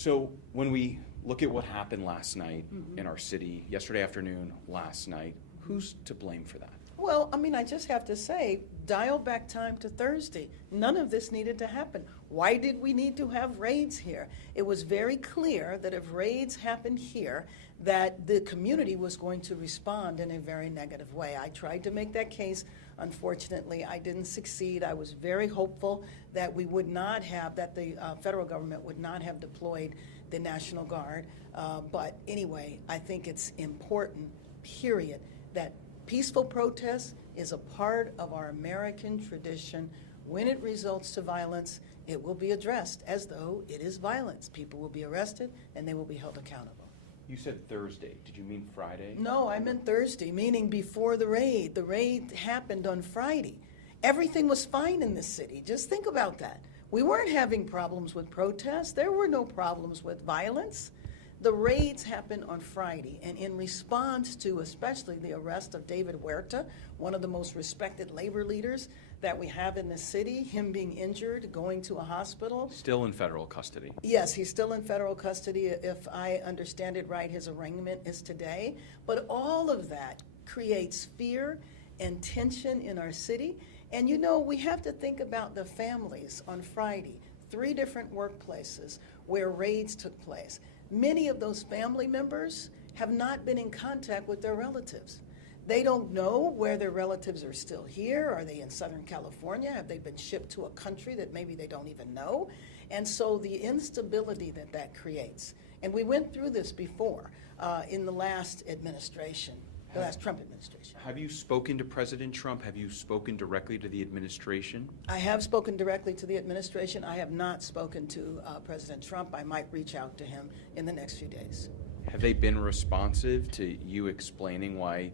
So when we look at what happened last night in our city, yesterday afternoon, last night, who's to blame for that? Well, I mean, I just have to say, dial back time to Thursday. None of this needed to happen. Why did we need to have raids here? It was very clear that if raids happened here, that the community was going to respond in a very negative way. I tried to make that case. Unfortunately, I didn't succeed. I was very hopeful that we would not have, that the federal government would not have deployed the National Guard. But anyway, I think it's important, period, that peaceful protest is a part of our American tradition. When it results to violence, it will be addressed as though it is violence. People will be arrested and they will be held accountable. You said Thursday. Did you mean Friday? No, I meant Thursday, meaning before the raid. The raid happened on Friday. Everything was fine in this city. Just think about that. We weren't having problems with protests. There were no problems with violence. The raids happened on Friday, and in response to especially the arrest of David Huerta, one of the most respected labor leaders that we have in the city, him being injured, going to a hospital. Still in federal custody. Yes, he's still in federal custody. If I understand it right, his arraignment is today. But all of that creates fear and tension in our city. And you know, we have to think about the families on Friday, 3 different workplaces where raids took place. Many of those family members have not been in contact with their relatives. They don't know where their relatives are still here. Are they in Southern California? Have they been shipped to a country that maybe they don't even know? And so the instability that that creates, and we went through this before in the last administration, the last Trump administration. Have you spoken to President Trump? Have you spoken directly to the administration? I have spoken directly to the administration. I have not spoken to President Trump. I might reach out to him in the next few days. Have they been responsive to you explaining why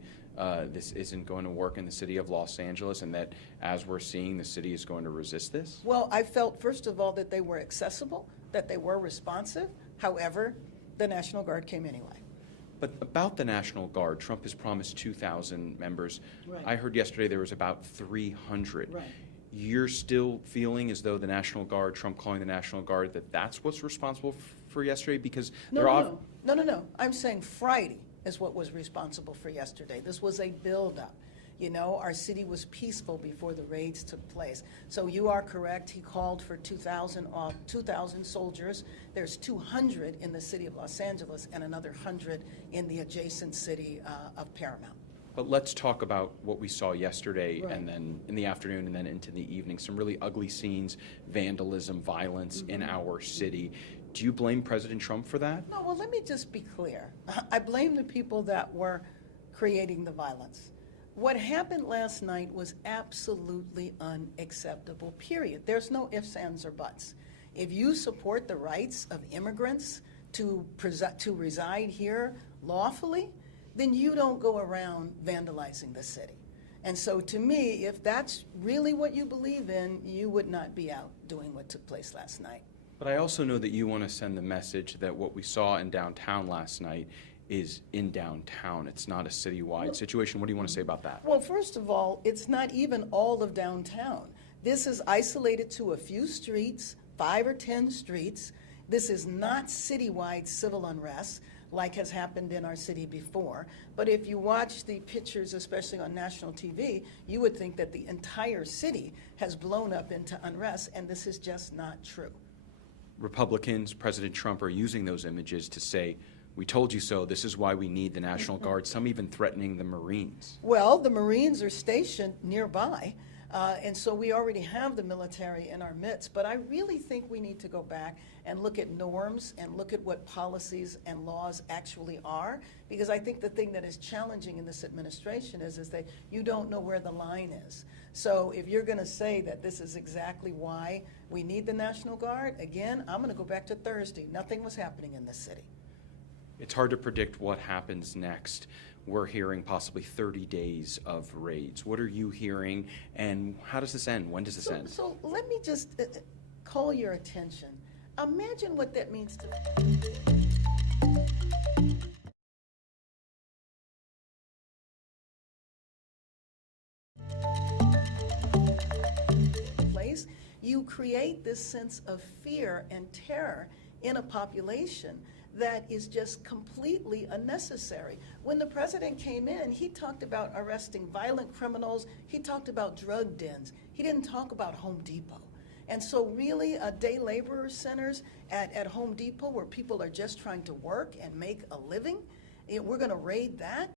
this isn't going to work in the city of Los Angeles, and that, as we're seeing, the city is going to resist this? Well, I felt, first of all, that they were accessible, that they were responsive. However, the National Guard came anyway. But about the National Guard, Trump has promised 2,000 members. Right. I heard yesterday there was about 300. Right. You're still feeling as though the National Guard, Trump calling the National Guard, that's what's responsible for yesterday? Because No. I'm saying Friday is what was responsible for yesterday. This was a buildup. You know, our city was peaceful before the raids took place. So you are correct. He called for 2,000 soldiers. There's 200 in the city of Los Angeles and another 100 in the adjacent city of Paramount. But let's talk about what we saw yesterday, Right. and then in the afternoon and then into the evening. Some really ugly scenes, vandalism, violence in our city. Do you blame President Trump for that? No, well, let me just be clear. I blame the people that were creating the violence. What happened last night was absolutely unacceptable, period. There's no ifs, ands, or buts. If you support the rights of immigrants to reside here lawfully, then you don't go around vandalizing the city. And so to me, if that's really what you believe in, you would not be out doing what took place last night. But I also know that you want to send the message that what we saw in downtown last night is in downtown. It's not a citywide situation. What do you want to say about that? Well, first of all, it's not even all of downtown. This is isolated to a few streets, 5 or 10 streets. This is not citywide civil unrest like has happened in our city before. But if you watch the pictures, especially on national TV, you would think that the entire city has blown up into unrest, and this is just not true. Republicans, President Trump, are using those images to say, we told you so, this is why we need the National Guard, some even threatening the Marines. Well, the Marines are stationed nearby, and so we already have the military in our midst. But I really think we need to go back and look at norms and look at what policies and laws actually are, because I think the thing that is challenging in this administration is that you don't know where the line is. So if you're going to say that this is exactly why we need the National Guard, again, I'm going to go back to Thursday. Nothing was happening in this city. It's hard to predict what happens next. We're hearing possibly 30 days of raids. What are you hearing, and how does this end? When does this end? So let me just call your attention. Imagine what that means to place. You create this sense of fear and terror in a population that is just completely unnecessary. When the president came in, he talked about arresting violent criminals. He talked about drug dens. He didn't talk about Home Depot. And so really, day laborer centers at Home Depot where people are just trying to work and make a living, we're going to raid that?